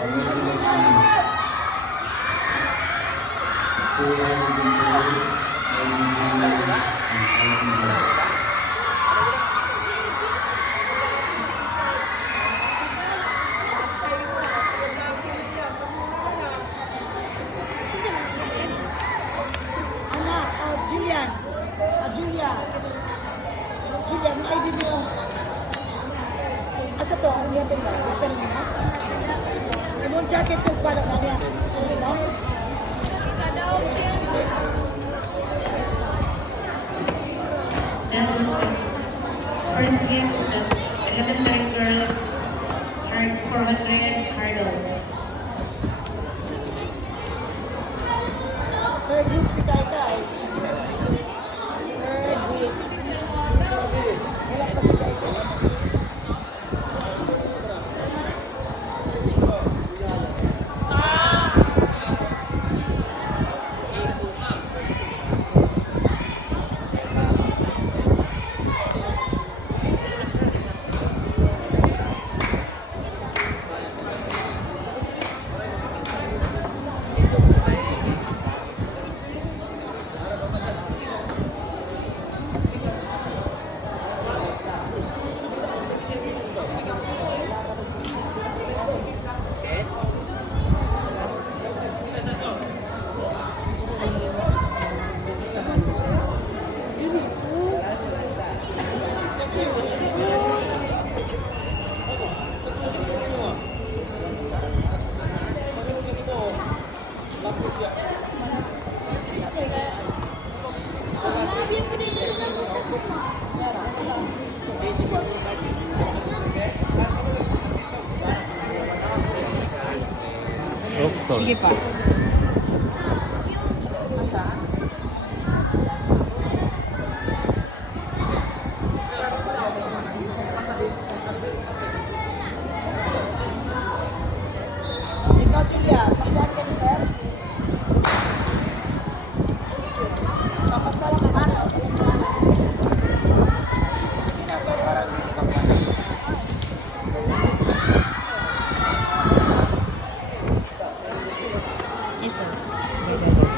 Are you selecting 200 meters, 100 and 500? Anak, Julian. Julia. Julian, may ID mo. Asa to? Ang liyan din ba? Ito rin mo. Imong jacket to pala na niya. Ano mo? That was the first game of the elementary girls 400 hurdles. Third week si Kai Kai. Third week. Wala pa si Kai Kai. Sige pa. Ikaw, Julia. Pagkuhan ka ni sir. Papasara ka man. Ito. Gagalo.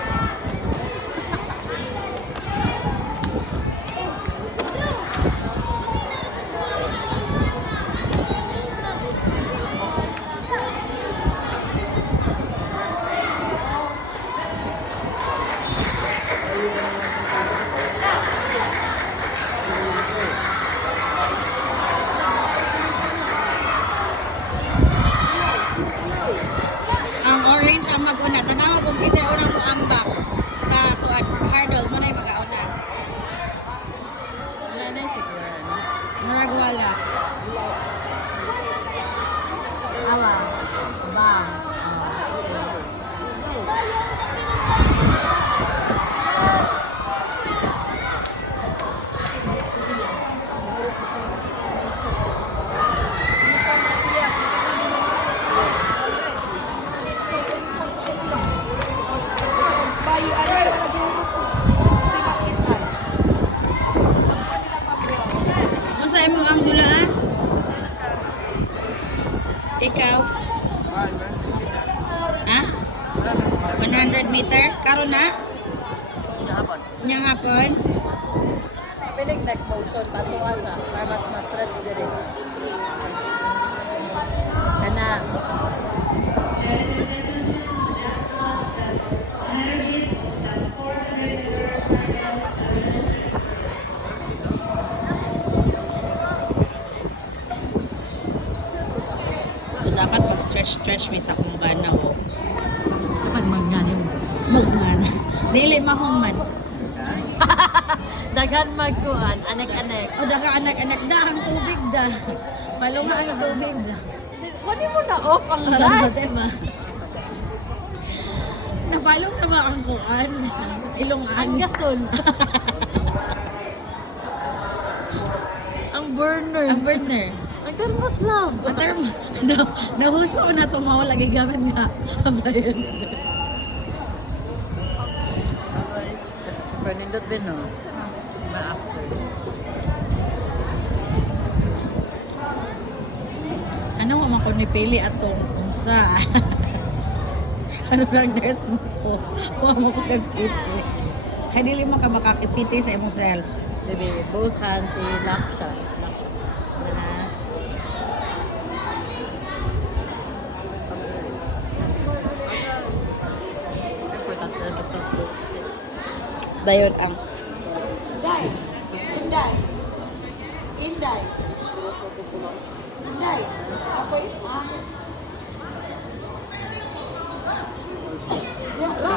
Ang orange ang mag-una. Tanawa kung kasi unang mo ambak sa kuan hurdle mo na yung mag-auna. Wala na yung siguro. Murag wala. Awa. Bam. Bayi, ano yung wala din mo po? Si Makitan. Kung saan mo ang dula ah? Ikaw? Ha? 100 meter? Karon na? Nyang hapon? Pilig neck motion, patuwa na. Para mas ma-stretch din. Kana. So dapat mag-stretch mi sa kung banaw. Magmangyanin mo. Magmana. Dili mahuman. Daghan magkuhan, anek-anek. O daga anak-anak dahang tubig da. Palunga ang tubig da. Wani mo na off ang Alam mo, light. tema. Napalong na ba ang kuan? Ilungan. Ang gasol. Ang burner. Ang burner. Ang thermos lang. Ang term, nahuso na ito mawala gamit nga appliance. Pernindot din, no? Ma-after. Ano mo ko ni Pili atong unsa. Ano lang nurse mo ko. Huwag mo ko nagpiti. Kaya dili mo ka makakipiti sa imong self. Baby, both hands i-lock siya. Lock siya. Na. Important na basta close. Dayon ang Inday! Inday! Inday! Inday! Apoy,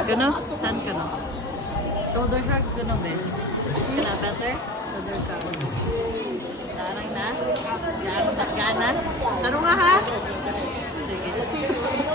Gano? Stand ka na. Shoulder shrugs, gano ba? Kana better? Shoulder shrugs. Larang na? Gana? Tanong nga ha? Sige.